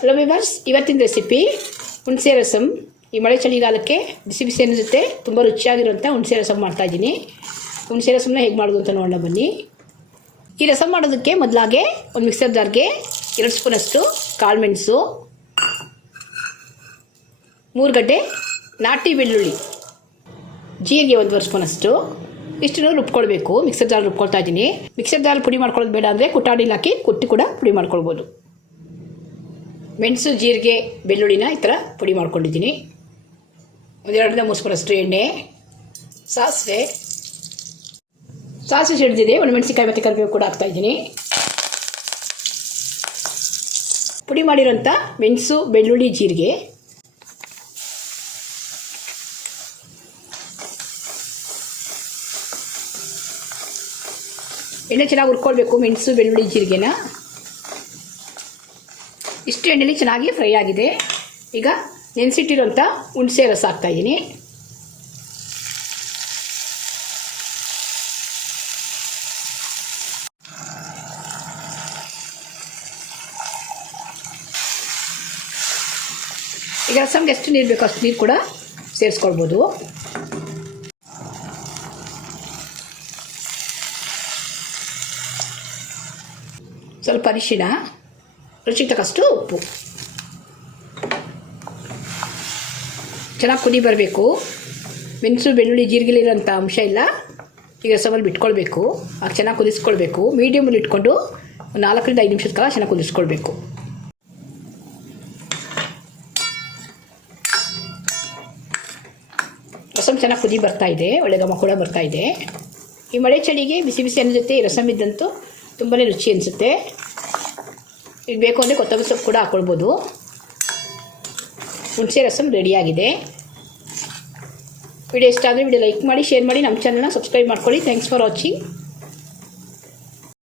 Hello viewers ಇವತ್ತಿನ recipe ಹುಣಸೆ ರಸಮ್ ಈ ಮಳೆ ಚಳಿಗಾಲಕ್ಕೆ ಬಿಸಿ ಬಿಸಿ ಅನ್ನಿಸುತ್ತೆ. ತುಂಬ ರುಚಿಯಾಗಿರುವಂಥ ಹುಣಸೆ ರಸಮ್ ಮಾಡ್ತಾಯಿದ್ದೀನಿ ಹುಣಸೆ ರಸಮ್ನ ಹೇಗೆ ಮಾಡೋದು ಅಂತ ನೋಡೋಣ ಬನ್ನಿ. ಈ ರಸಮ್ ಮಾಡೋದಕ್ಕೆ ಮೊದಲಾಗೆ ಒಂದು ಮಿಕ್ಸರ್ ಜಾರ್ಗೆ ಎರಡು ಸ್ಪೂನಷ್ಟು ಕಾಳು ಮೆಣಸು, ಮೂರು ಗಡ್ಡೆ ನಾಟಿ ಬೆಳ್ಳುಳ್ಳಿ, ಜೀರಿಗೆ ಒಂದೂವರೆ ಸ್ಪೂನಷ್ಟು ಇಷ್ಟನ್ನು ರುಬ್ಕೊಳ್ಬೇಕು. ಮಿಕ್ಸರ್ ಜಾರ್ ರುಬ್ಕೊಳ್ತಾ ಇದ್ದೀನಿ. ಮಿಕ್ಸರ್ ಜಾರ್ ಪುಡಿ ಮಾಡ್ಕೊಳ್ಳೋದು ಬೇಡ ಅಂದರೆ ಕುಟಾಡಿಲಿ ಹಾಕಿ ಕುಟ್ಟಿ ಕೂಡ ಪುಡಿ ಮಾಡ್ಕೊಳ್ಬೋದು. ಮೆಣಸು, ಜೀರಿಗೆ, ಬೆಳ್ಳುಳ್ಳಿನ ಈ ಥರ ಪುಡಿ ಮಾಡ್ಕೊಂಡಿದ್ದೀನಿ. ಒಂದೆರಡರಿಂದ ಮೂರು ಎಣ್ಣೆ, ಸಾಸಿವೆ. ಸಾಸಿವೆ ಸಿಡಿದಿದೆ ಒಂದು ಮೆಣಸಿಕಾಯಿ ಮತ್ತು ಕರಿಬೇವು ಕೂಡ ಹಾಕ್ತಾಯಿದ್ದೀನಿ ಪುಡಿ ಮಾಡಿರೋಂಥ ಮೆಣಸು, ಬೆಳ್ಳುಳ್ಳಿ, ಜೀರಿಗೆ. ಎಣ್ಣೆ ಚೆನ್ನಾಗಿ ಹುರ್ಕೊಳ್ಬೇಕು, ಮೆಣಸು, ಬೆಳ್ಳುಳ್ಳಿ, ಜೀರಿಗೆನ. ಇಷ್ಟು ಎಣ್ಣೆಲಿ ಚೆನ್ನಾಗಿ ಫ್ರೈ ಆಗಿದೆ. ಈಗ ನೆನೆಸಿಟ್ಟಿರೋಂಥ ಹುಣಸೆ ರಸ ಹಾಕ್ತಾಯಿದ್ದೀನಿ ಈಗ ರಸಮ್ಗೆ ಎಷ್ಟು ನೀರು ಬೇಕೋ ಅಷ್ಟು ನೀರು ಕೂಡ ಸೇರಿಸ್ಕೊಳ್ಬೋದು. ಸ್ವಲ್ಪ ಅರಿಶಿಣ. ರುಚಿಗೆ ತಕ್ಕಷ್ಟು ಉಪ್ಪು ಚೆನ್ನಾಗಿ ಕುದಿ ಬರಬೇಕು. ಮೆಣಸು, ಬೆಳ್ಳುಳ್ಳಿ ಜೀರಿಗೆಲಿರೋಂಥ ಅಂಶ ಇಲ್ಲ. ಈಗ ರಸಮಲ್ಲಿ ಬಿಟ್ಕೊಳ್ಬೇಕು. ಆಗ ಚೆನ್ನಾಗಿ ಕುದಿಸ್ಕೊಳ್ಬೇಕು. ಮೀಡಿಯಮಲ್ಲಿ ಇಟ್ಕೊಂಡು ನಾಲ್ಕರಿಂದ ಐದು ನಿಮಿಷದ ಕಾಲ ಚೆನ್ನಾಗಿ ಕುದಿಸ್ಕೊಳ್ಬೇಕು. ರಸಮ್ ಚೆನ್ನಾಗಿ ಕುದಿ ಬರ್ತಾ ಇದೆ. ಒಳ್ಳೆ ಗಮ ಕೂಡ ಬರ್ತಾ ಇದೆ. ಈ ಮಳೆ ಚಳಿಗೆ ಬಿಸಿ ಬಿಸಿ ಅನ್ನೋ ಜೊತೆ ರಸಮ್ ಇದ್ದಂತೂ ತುಂಬಾ ರುಚಿ ಅನಿಸುತ್ತೆ. ಈಗ ಬೇಕು ಅಂದರೆ ಕೊತ್ತಂಬರಿ ಸೊಪ್ಪು ಕೂಡ ಹಾಕ್ಕೊಳ್ಬೋದು ಹುಣಸೆ ರಸಮ್ ರೆಡಿಯಾಗಿದೆ ವಿಡಿಯೋ ಇಷ್ಟ ಆದರೆ ವಿಡಿಯೋ ಲೈಕ್ ಮಾಡಿ, ಶೇರ್ ಮಾಡಿ, ನಮ್ಮ ಚಾನಲ್ನ ಸಬ್ಸ್ಕ್ರೈಬ್ ಮಾಡ್ಕೊಳ್ಳಿ. Thanks for watching